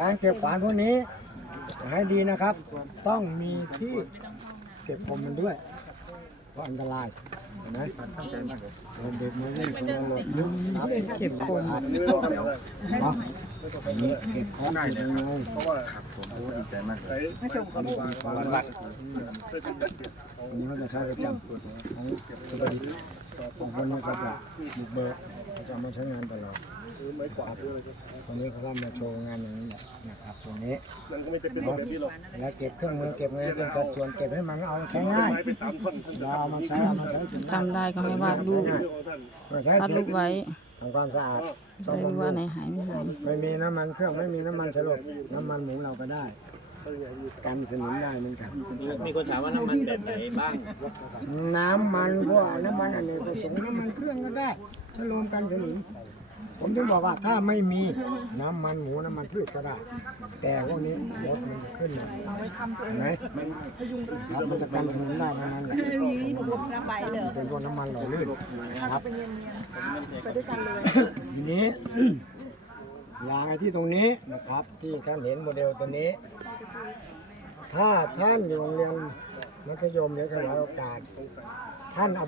การเก็บฝานพวกนี้ให้ดีนะครับ ต้องมีที่เก็บผมมันด้วยเพราะอันตรายเห็นไหมเด็กมาวิ่งคนละหลบลึงครับเก็บคนเนาะอันนี้เก็บของได้ยังไงเพราะว่าผมดีใจมากเลยวันวัดอันนี้เขาจะใช้ประจำของสวัสดิของคนนี้เขาจะบุกเบิกเขาจะมาใช้งานตลอด ครับตอนนี้เขาก็มาโชว์งานอย่างนี้แหละนะครับตรงนี้แล้วเก็บเครื่องมือเก็บเงินเป็นสัดส่วนเก็บให้มันเอาใช้ง่ายเราเอามาใช้เอามาใช้ถึงทำได้ก็ให้วาดรูปมาใช้วาดเสร็รูจปไว้ทำความสะอาดต้องได้รู้บำรุว่างไหนหายไม่หายไม่มีน้ำมันเครื่องไม่มีน้ำมันสลบน้ำมันหมูเราก็ได้ กันสนิมได้เหมือนกัน มีคนถามว่าน้ำมันแบบไหนบ้าง น้ำมันพวกน้ำมันอเนกประสงค์น้ำมันเครื่องก็ได้ชะโลมกันสนิม ผมถึงบอกว่าถ้าไม่มีน้ำมันหมูน้ำมันพืชก็ได้ แต่พวกนี้รถมันขึ้นมาเห็นไหมครับมันจะกันสนิมได้ทั้งนั้นแหละเป็นพวกน้ำมันหล่อลื่นนะครับทีนี้ ยางไอ้ที่ตรงนี้นะครับ ที่ท่านเห็นโมเดลตัวนี้ ถ้าท่านอยู่โรงเรียนมัธยมหรือสมัยโอกาสท่านเอา